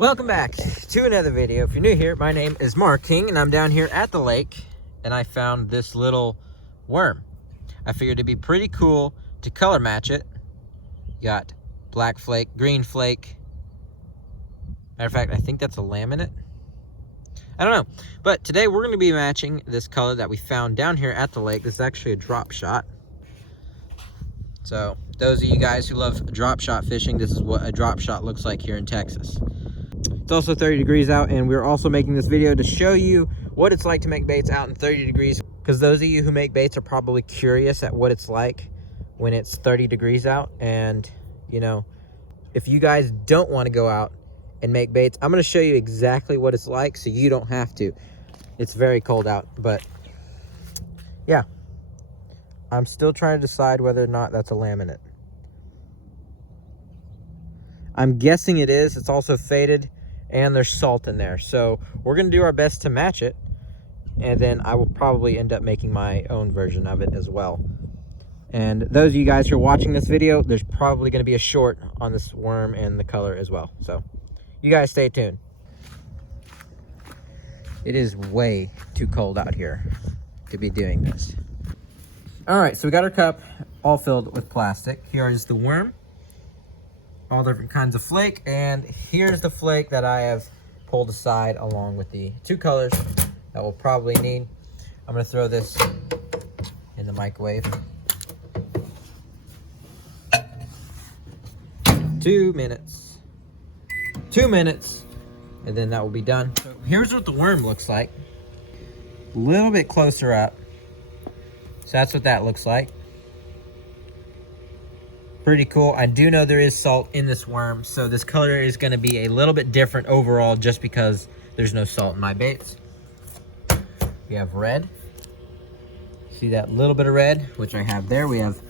Welcome back to another video. If you're new here, my name is Mark King and I'm down here at the lake and I found this little worm. I figured it'd be pretty cool to color match it. You got black flake, green flake. Matter of fact, I think that's a laminate. I don't know. But today we're going to be matching this color that we found down here at the lake. This is actually a drop shot. So those of you guys who love drop shot fishing, this is what a drop shot looks like here in Texas. It's also 30 degrees out, and we're also making this video to show you what it's like to make baits out in 30 degrees. Because those of you who make baits are probably curious at what it's like when it's 30 degrees out. And, you know, if you guys don't want to go out and make baits, I'm going to show you exactly what it's like so you don't have to. It's very cold out, but yeah. I'm still trying to decide whether or not that's a laminate. I'm guessing it is. It's also faded and there's salt in there. So we're going to do our best to match it. And then I will probably end up making my own version of it as well. And those of you guys who are watching this video, there's probably going to be a short on this worm and the color as well. So you guys stay tuned. It is way too cold out here to be doing this. All right, so we got our cup all filled with plastic. Here is the worm, all different kinds of flake, and here's the flake that I have pulled aside along with the two colors that we'll probably need. I'm gonna throw this in the microwave. 2 minutes. 2 minutes, and then that will be done. So here's what the worm looks like. A little bit closer up. So that's what that looks like. Pretty cool. I do know there is salt in this worm, so this color is going to be a little bit different overall just because there's no salt in my baits. We have red. See that little bit of red, which I have there. We have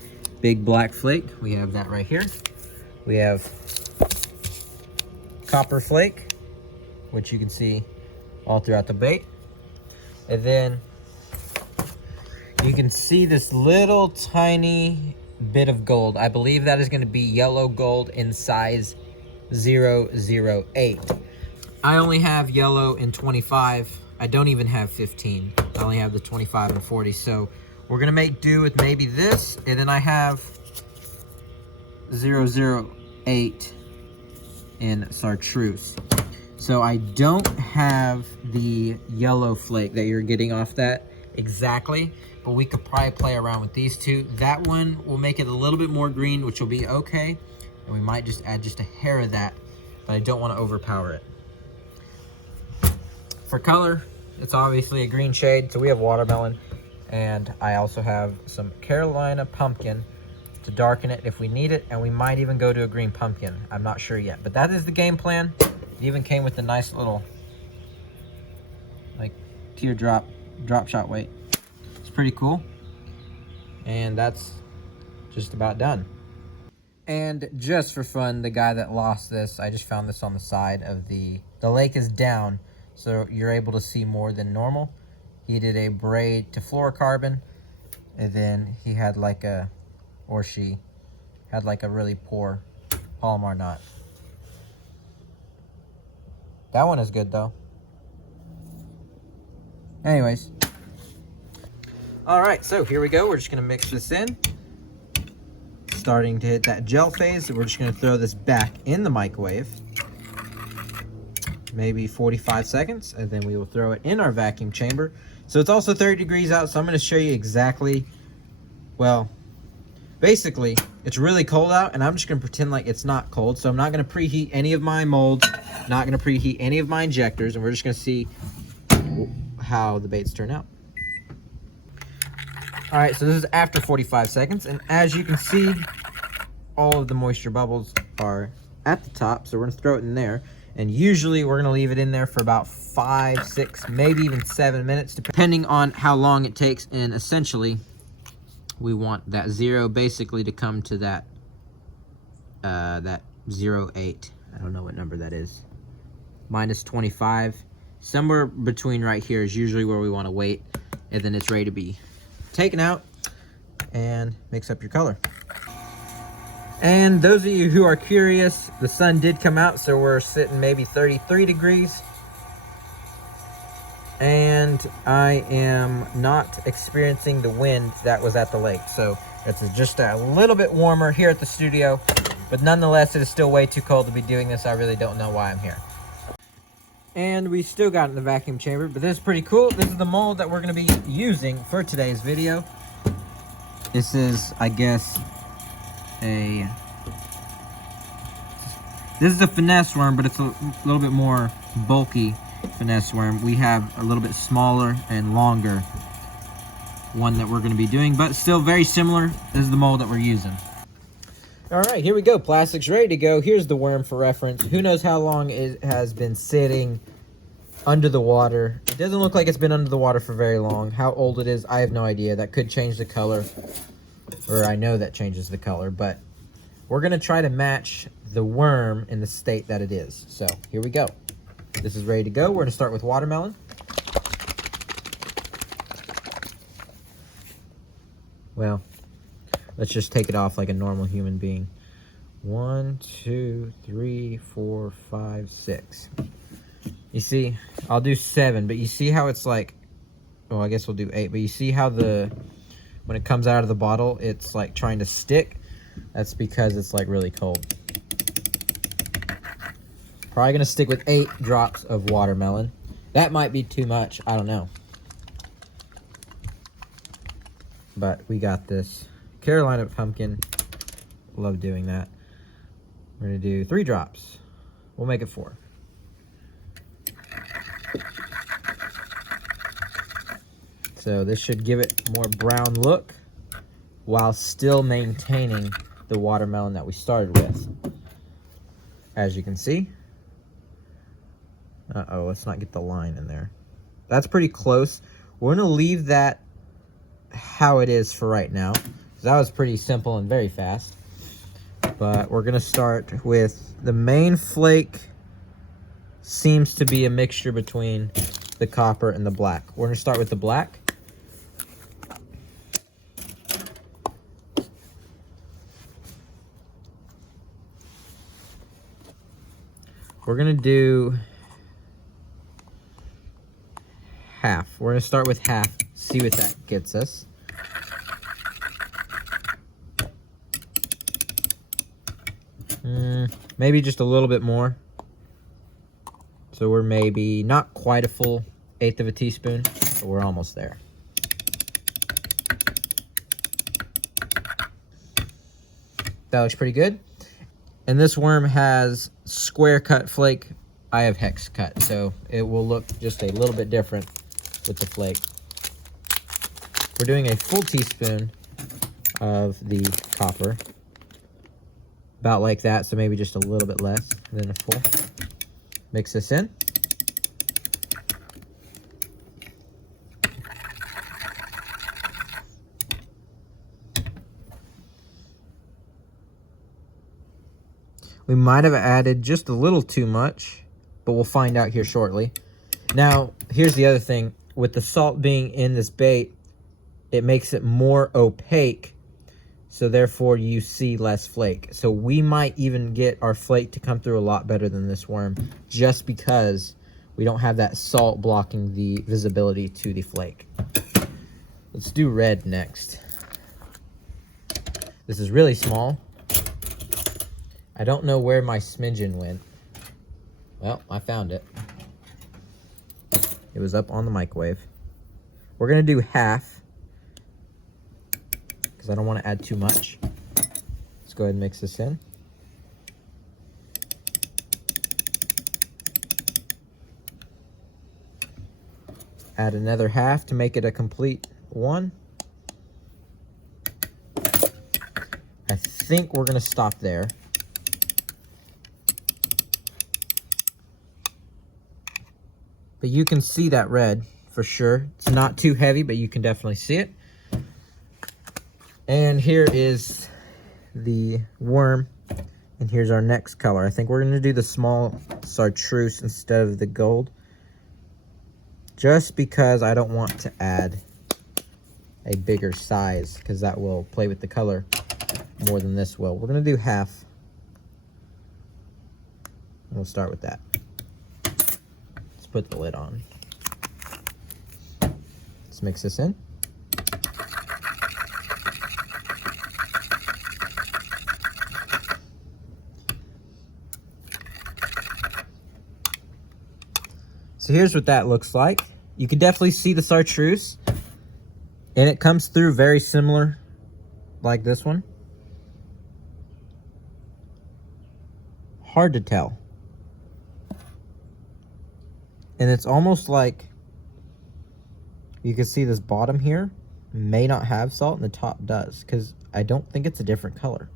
big black flake. We have that right here. We have copper flake, which you can see all throughout the bait. And then you can see this little tiny bit of gold. I believe that is going to be yellow gold in size 008. I only have yellow in 25. I don't even have 15. I only have the 25 and 40. So we're going to make do with maybe this. And then I have 008 in chartreuse. So I don't have the yellow flake that you're getting off that exactly, but we could probably play around with these two. That one will make it a little bit more green, which will be okay, and we might just add just a hair of that, but I don't want to overpower it. For color, it's obviously a green shade, so we have watermelon, and I also have some Carolina pumpkin to darken it if we need it, and we might even go to a green pumpkin. I'm not sure yet, but that is the game plan. It even came with a nice little like teardrop drop shot weight. It's pretty cool. And that's just about done. And just for fun, the guy that lost this, I just found this on the side of the lake is down, so you're able to see more than normal. He did a braid to fluorocarbon, and then he had like a, or she had like a really poor Palomar knot. That one is good though. Anyways. All right, so here we go. We're just gonna mix this in. Starting to hit that gel phase. So we're just gonna throw this back in the microwave. Maybe 45 seconds, and then we will throw it in our vacuum chamber. So it's also 30 degrees out, so I'm gonna show you exactly, well, basically, it's really cold out, and I'm just gonna pretend like it's not cold. So I'm not gonna preheat any of my molds, not gonna preheat any of my injectors, and we're just gonna see how the baits turn out. All right, so this is after 45 seconds, and as you can see, all of the moisture bubbles are at the top, so we're gonna throw it in there, and usually we're gonna leave it in there for about 5, 6, maybe even 7 minutes, depending on how long it takes, and essentially, we want that 0 basically to come to that, that 0.8. I don't know what number that is. Minus 25. Somewhere between right here is usually where we want to wait, and then it's ready to be taken out and mix up your color. And those of you who are curious, the sun did come out, so we're sitting maybe 33 degrees. And I am not experiencing the wind that was at the lake. So it's just a little bit warmer here at the studio, but nonetheless, it is still way too cold to be doing this. I really don't know why I'm here. And we still got it in the vacuum chamber, but this is pretty cool. This is the mold that we're gonna be using for today's video. This is, I guess, this is a finesse worm, but it's a little bit more bulky finesse worm. We have a little bit smaller and longer one that we're going to be doing, but still very similar. This is the mold that we're using. All right, here we go. Plastic's ready to go. Here's the worm for reference. Who knows how long it has been sitting under the water. It doesn't look like it's been under the water for very long. How old it is, I have no idea. That could change the color, or I know that changes the color, but we're going to try to match the worm in the state that it is. So here we go. This is ready to go. We're going to start with watermelon. Well, let's just take it off like a normal human being. 1, 2, 3, 4, 5, 6. You see, I'll do 7, but you see how it's like, well, I guess we'll do 8, but you see how when it comes out of the bottle, it's like trying to stick? That's because it's like really cold. Probably gonna stick with 8 drops of watermelon. That might be too much, I don't know. But we got this. Carolina pumpkin, love doing that. We're gonna do 3 drops. We'll make it 4. So this should give it more brown look while still maintaining the watermelon that we started with. As you can see. Uh-oh, let's not get the line in there. That's pretty close. We're gonna leave that how it is for right now. That was pretty simple and very fast. But we're gonna start with the main flake. Seems to be a mixture between the copper and the black. We're gonna start with the black. We're gonna do half. We're gonna start with half, see what that gets us. Maybe just a little bit more. So we're maybe not quite a full 1/8 of a teaspoon, but we're almost there. That looks pretty good. And this worm has square cut flake. I have hex cut, so it will look just a little bit different with the flake. We're doing a full teaspoon of the copper. About like that, so maybe just a little bit less than a full. Mix this in. We might have added just a little too much, but we'll find out here shortly. Now, here's the other thing. With the salt being in this bait, it makes it more opaque, so therefore you see less flake. So we might even get our flake to come through a lot better than this worm, just because we don't have that salt blocking the visibility to the flake. Let's do red next. This is really small. I don't know where my smidgen went. Well, I found it. It was up on the microwave. We're gonna do half, because I don't want to add too much. Let's go ahead and mix this in. Add another half to make it a complete 1. I think we're gonna stop there. But you can see that red for sure. It's not too heavy, but you can definitely see it. And here is the worm. And here's our next color. I think we're going to do the small chartreuse instead of the gold. Just because I don't want to add a bigger size, because that will play with the color more than this will. We're gonna do half. We'll start with that. Let's put the lid on. Let's mix this in. So here's what that looks like. You can definitely see the chartreuse, and it comes through very similar like this one. Hard to tell. And it's almost like you can see this bottom here may not have salt and the top does, because I don't think it's a different color.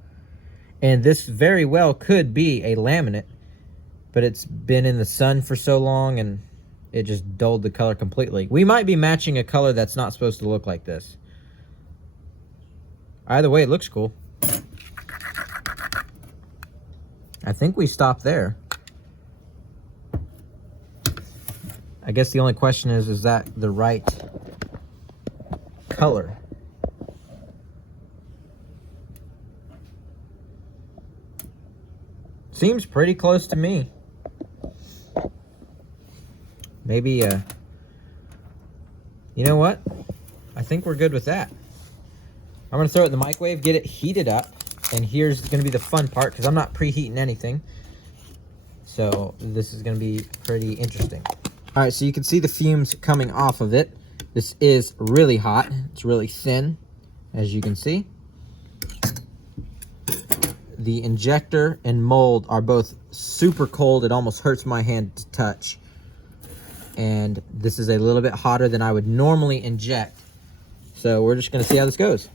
And this very well could be a laminate, but it's been in the sun for so long and it just dulled the color completely. We might be matching a color that's not supposed to look like this. Either way, it looks cool. I think we stopped there. I guess the only question is that the right color? Seems pretty close to me. Maybe, you know what? I think we're good with that. I'm gonna throw it in the microwave, get it heated up, and here's gonna be the fun part, because I'm not preheating anything. So this is gonna be pretty interesting. All right, so you can see the fumes coming off of it. This is really hot. It's really thin, as you can see. The injector and mold are both super cold. It almost hurts my hand to touch. And this is a little bit hotter than I would normally inject. So we're just gonna see how this goes.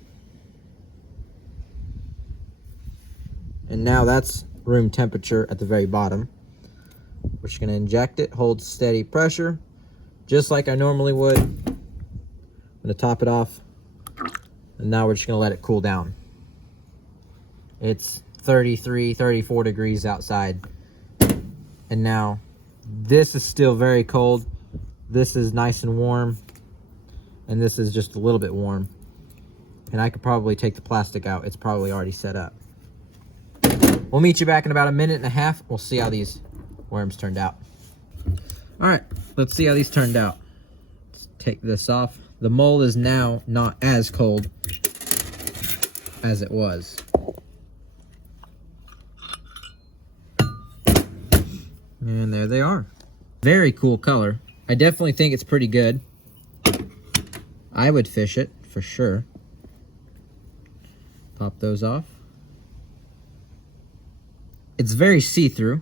And now that's room temperature at the very bottom. We're just gonna inject it, hold steady pressure, just like I normally would. I'm gonna top it off. And now we're just gonna let it cool down. It's 33, 34 degrees outside. And now this is still very cold. This is nice and warm. And this is just a little bit warm. And I could probably take the plastic out. It's probably already set up. We'll meet you back in about a minute and a half. We'll see how these worms turned out. All right, let's see how these turned out. Let's take this off. The mold is now not as cold as it was. And there they are. Very cool color. I definitely think it's pretty good. I would fish it for sure. Pop those off. It's very see-through,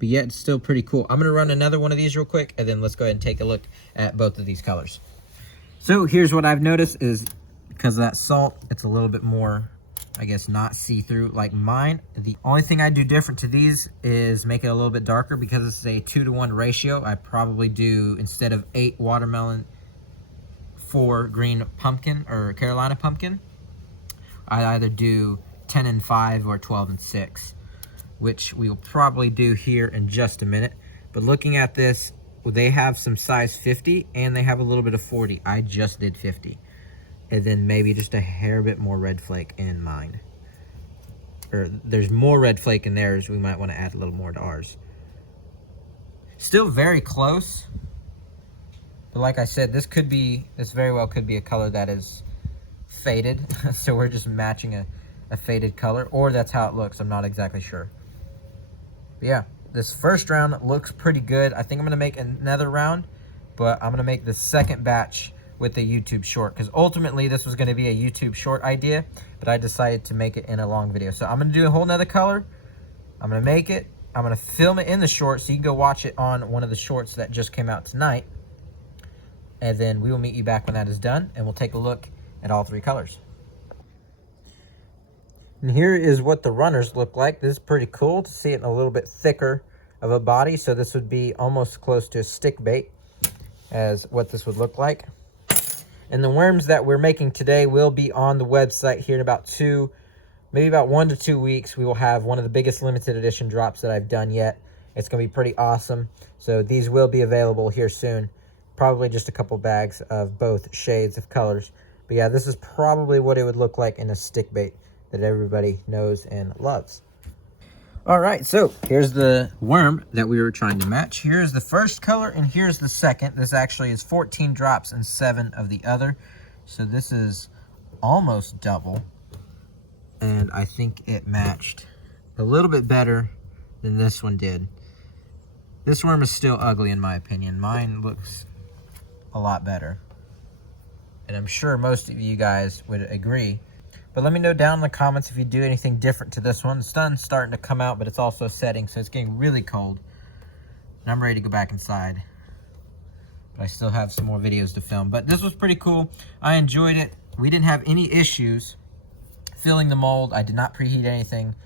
but yet it's still pretty cool. I'm gonna run another one of these real quick, and then let's go ahead and take a look at both of these colors. So here's what I've noticed is, because of that salt, it's a little bit more, I guess, not see-through like mine. The only thing I do different to these is make it a little bit darker, because this is a 2-to-1 ratio. I probably do, instead of 8 watermelon, 4 green pumpkin or Carolina pumpkin. I either do 10 and 5 or 12 and 6, which we will probably do here in just a minute. But looking at this, they have some size 50 and they have a little bit of 40. I just did 50. And then maybe just a hair bit more red flake in mine. Or there's more red flake in theirs. We might want to add a little more to ours. Still very close. But like I said, this very well could be a color that is faded. So we're just matching a faded color, or that's how it looks. I'm not exactly sure. But yeah, this first round looks pretty good. I think I'm gonna make another round, but I'm gonna make the second batch with the YouTube short, because ultimately this was gonna be a YouTube short idea, but I decided to make it in a long video. So I'm gonna do a whole nother color. I'm gonna make it. I'm gonna film it in the short, so you can go watch it on one of the shorts that just came out tonight. And then we will meet you back when that is done, and we'll take a look at all 3 colors. And here is what the runners look like. This is pretty cool to see it in a little bit thicker of a body. So this would be almost close to a stick bait as what this would look like. And the worms that we're making today will be on the website here in about maybe about 1 to 2 weeks. We will have one of the biggest limited edition drops that I've done yet. It's gonna be pretty awesome. So these will be available here soon. Probably just a couple bags of both shades of colors. But yeah, this is probably what it would look like in a stick bait. that everybody knows and loves. All right, so here's the worm that we were trying to match. Here's the first color and here's the second. This actually is 14 drops and 7 of the other. So this is almost double. And I think it matched a little bit better than this one did. This worm is still ugly in my opinion. Mine looks a lot better. And I'm sure most of you guys would agree. But let me know down in the comments if you do anything different to this one. The sun's starting to come out, but it's also setting, so it's getting really cold. And I'm ready to go back inside. But I still have some more videos to film. But this was pretty cool. I enjoyed it. We didn't have any issues filling the mold. I did not preheat anything.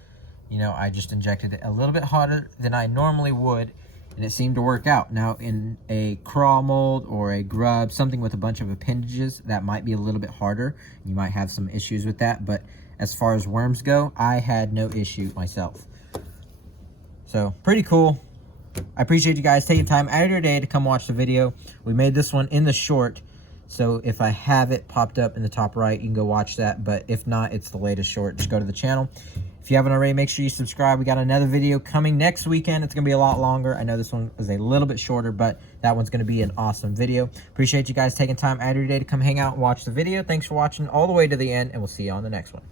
You know, I just injected it a little bit hotter than I normally would, and it seemed to work out. Now, in a crawl mold or a grub, something with a bunch of appendages, that might be a little bit harder. You might have some issues with that, but as far as worms go, I had no issue myself. So, pretty cool. I appreciate you guys taking time out of your day to come watch the video. We made this one in the short, so if I have it popped up in the top right, you can go watch that, but if not, it's the latest short. Just go to the channel. If you haven't already, make sure you subscribe. We got another video coming next weekend. It's going to be a lot longer. I know this one is a little bit shorter, but that one's going to be an awesome video. Appreciate you guys taking time out of your day to come hang out and watch the video. Thanks for watching all the way to the end, and we'll see you on the next one.